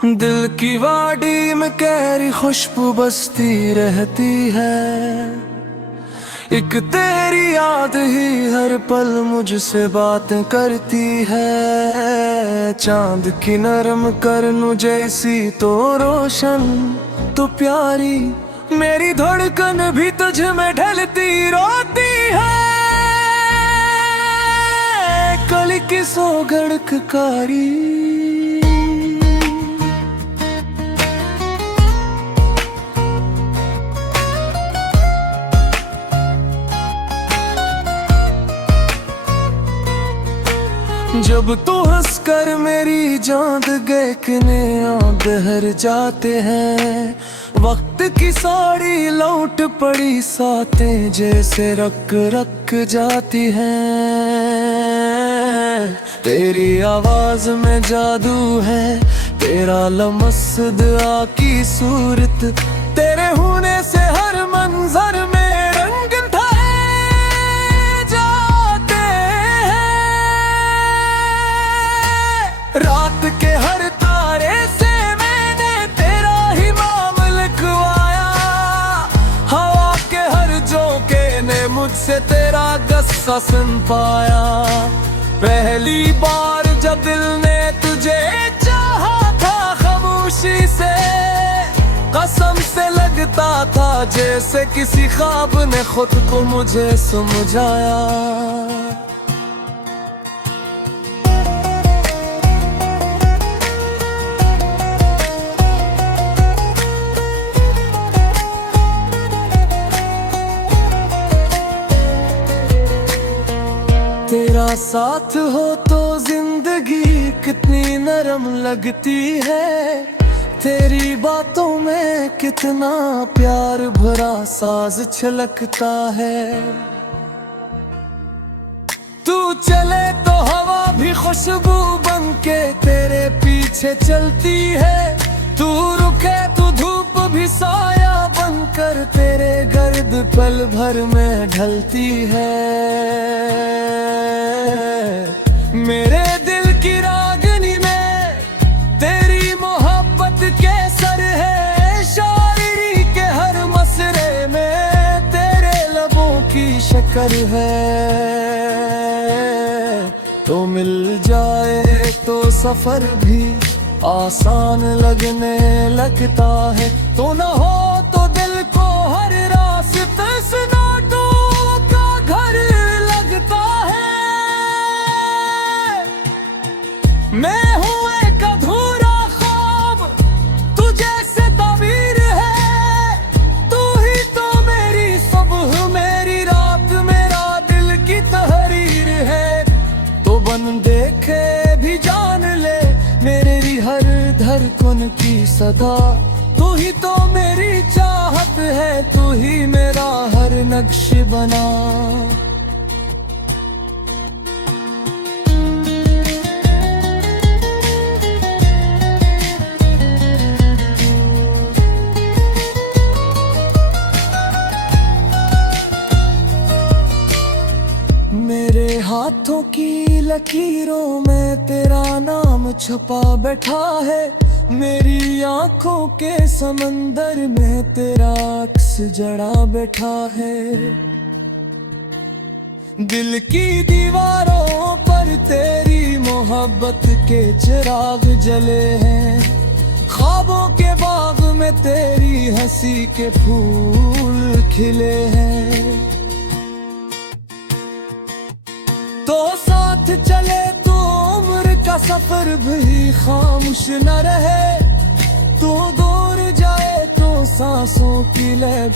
दिल की वाड़ी में कैरी खुशबू बसती रहती है। एक तेरी याद ही हर पल मुझसे बातें करती है। चांद की नरम करनू जैसी तो रोशन तो प्यारी, मेरी धड़कन भी तुझ में ढलती रोती है। कली की सोगड़क कारी, जब तू हंसकर मेरी जान देखने बहर जाते हैं। वक्त की साड़ी लौट पड़ी सातें जैसे रख रख जाती हैं। तेरी आवाज में जादू है, तेरा लमस दुआ की सूरत, तेरे होने से हर मंजर में रात के हर तारे से मैंने तेरा ही नाम लिखवाया। हवा के हर झोंके ने मुझसे तेरा गस्सा सुन पाया। पहली बार जब दिल ने तुझे चाहा था खामोशी से, कसम से लगता था जैसे किसी ख्वाब ने खुद को मुझे समझाया। तेरा साथ हो तो जिंदगी कितनी नरम लगती है। तेरी बातों में कितना प्यार भरा साज छलकता है। तू चले तो हवा भी खुशबू बनके तेरे पीछे चलती है। तू रुके तो धूप भी साया बनकर तेरे गर्द पल भर में ढलती है। मेरे दिल की रागनी में तेरी मोहब्बत के सर है। शायरी के हर मसरे में तेरे लबों की शक्कर है। तो मिल जाए तो सफर भी आसान लगने लगता है। तो न हो तो दिल को हर रास्ते सन्नाटों का घर लगता है। मैं हूँ एक अधूरा ख्वाब, तू जैसे ताबीर है। तू ही तो मेरी सुबह, मेरी रात, मेरा दिल की तहरीर है। तो बन देखे भी जान ले मेरी हर धड़कन की सदा। तू ही तो मेरी चाहत है, तू ही मेरा हर नक्श बना। मेरे हाथों की लकीरों में तेरा नाम छपा बैठा है। मेरी आंखों के समंदर में तेरा अक्स जड़ा बैठा है। दिल की दीवारों पर तेरी मोहब्बत के चिराग जले हैं। ख्वाबों के बाग में तेरी हंसी के फूल खिले हैं। तो साथ चले तो उम्र का सफर भी खामोश न रहे। तो दूर जाए तो सांसों की लय